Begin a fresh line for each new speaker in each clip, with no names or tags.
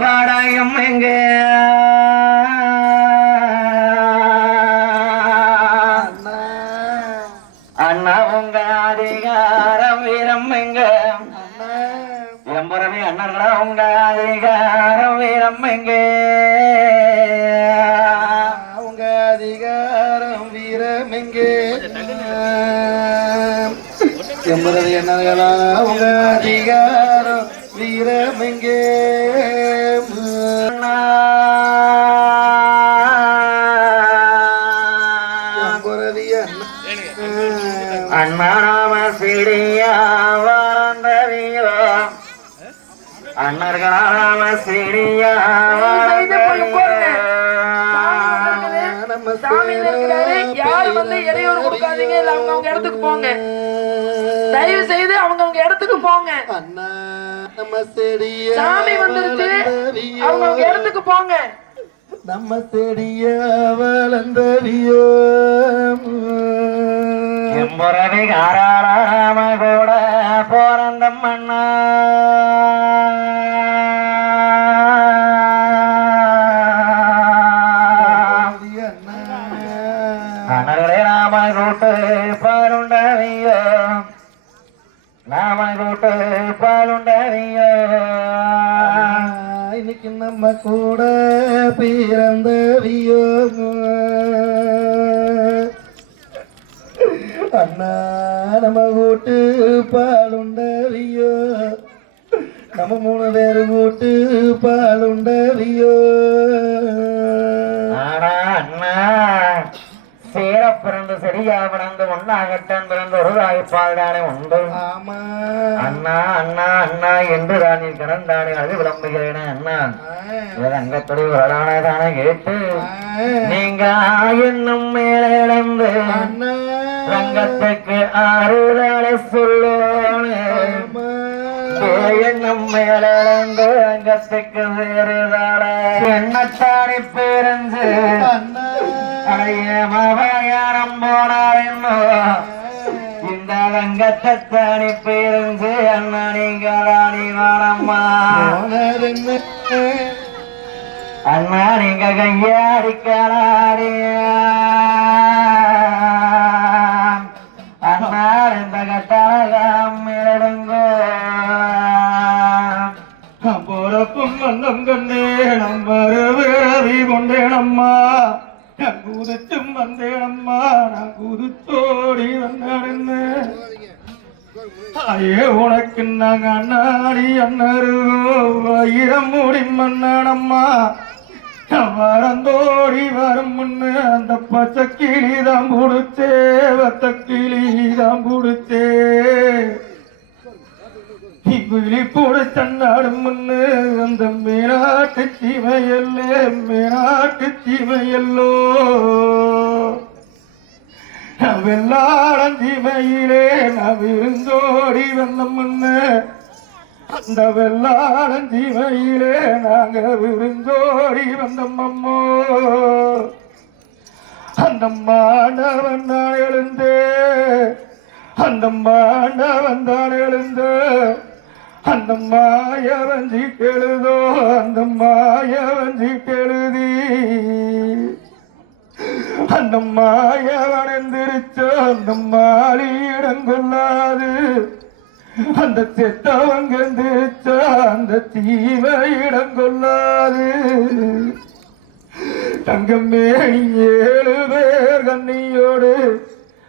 வாடாயம் எங்க? அண்ணா உங்க அதிகாரம் வீரம் எங்க? எம்பரமே அண்ணர்களா உங்க அதிகாரம் வீரம் எங்கே?
எம்பரது என்னங்களா உங்க அதிகாரம் வீரமெங்கே. எம்பரது என்ன
அண்ணர்களாம
இருக்கிறாரு யாரும் வந்து இடையூறு கொடுக்காதீங்க. இல்ல அவங்க அவங்க இடத்துக்கு போங்க. தயவு செய்து அவங்க அவங்க இடத்துக்கு போங்க.
அண்ணா நம்ம செடிய
சாமி வந்துருச்சு. அவங்க அவங்க இடத்துக்கு போங்க.
நம்ம செடிய வளர்ந்தவியோ
எம்புறவி காராளாம
இன்னைக்கு நம்ம கூட பிறந்தவியோ. அண்ணா நம்ம கூட்டு பாலுண்டவியோ. நம்ம மூணு பேரு கூட்டு பாலுண்டவியோ.
பிறந்து செடியா பிறந்து ஒன்னாகத்தான் பிறந்து ஒரு தாய்ப்பால்தானே உண்டு. அண்ணா அண்ணா அண்ணா என்று தானே கிடந்தானே அது விளம்புகிறேனே அண்ணா. அங்கத்தொடி வரலானதானே கேட்டு நீங்க என்னும் மேலே இழந்து ரங்கத்துக்கு ஆறுதலை சொல்லோனே என்னும் மேலே இழந்து ரங்கத்துக்கு வேறுதாள. என்னத்தானே பேரஞ்சு அடைய மகாயானம் போனாரென்னோ இந்த ரங்கத்தை தானி பேருந்து அண்ணா நீங்களானி வாரம்மா. அண்ணா நீங்க கையாடி காலாடியா அண்ணா இந்த கட்டழகம்
பூதத்தும் வந்தேன் அம்மா நான் குதித்தோடி வந்தேன்னு ஐயே உனக்கு நாங்க அண்ணாடி அண்ணரு. ஆயிரம் மூடி மன்னனம்மா வரந்தோடி வரும் முன்னு அந்த பச்சை கிளி தான் புடிச்சே வத்த கிளி தான் புடிச்சே. விழி போட தன்னாடும் முன்னு அந்த மேனாட்டு சிவைய வெள்ளாடம் நவிருந்தோடி நான் விருந்தோடி அந்த வெள்ளாளஞ்சிமையிலே நாங்க விருந்தோடி வந்தம் அம்மோ. அந்த மாண்டவன் தான் எழுந்து. அந்த மாண்டவன் தான் எழுந்து. அந்த மாயவஞ்சி கெழுதோ அந்த மாயவஞ்சி கெழுதி அந்த மாயவன் எந்திரிச்சோ அந்த மாலியிடம் கொள்ளாது அந்த செத்தவங்க எந்திரிச்சோ அந்த தீவையிடம் கொள்ளாது தங்கமே ஏழு பேர் கண்ணியோடு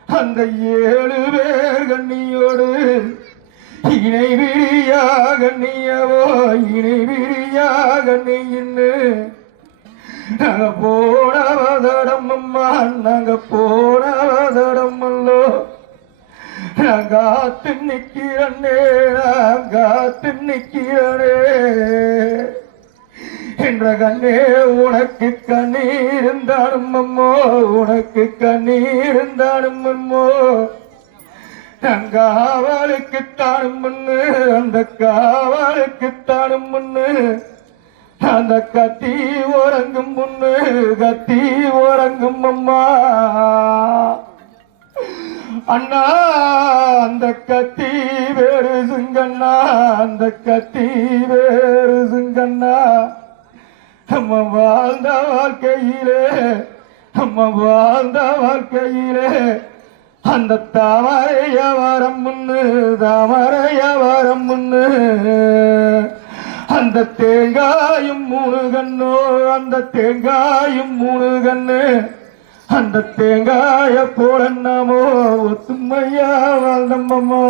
அந்த ஏழு பேர் கண்ணியோடு. இணை விரியாக நீயவோ இணை விரியா கண்ணின்னு நாங்க போனவதடம் அம்மா நாங்க போனவதடம் அல்லோ நான் காத்து நிக்கிறனே நான் காத்து நிக்கிறனே என்ற கண்ணே உனக்கு கண்ணீர் இருந்தாலும் அம்மோ உனக்கு கண்ணீர் இருந்தாலும் அம்மோ நான் காவலுக்கு தானும் முன்னு அந்த காவலுக்கு தானும் முன்னு. அந்த கத்தி உறங்கும் முன்னு கத்தி உறங்கும் அம்மா. அண்ணா அந்த கத்தி வேறு சுங்கண்ணா அந்த கத்தி வேறு சுங்கண்ணா. நம்ம வாழ்ந்த வாழ்க்கையிலே நம்ம வாழ்ந்த வாழ்க்கையிலே அந்த தாமரைய வரம் முன்னு தாமரைய வரம் முன்னு. அந்த தேங்காயும் மூணு கண்ணோ அந்த தேங்காயும் மூணு கண்ணு அந்த தேங்காய போல நாமோ ஒத்துமையா வாழ்ந்தம்மா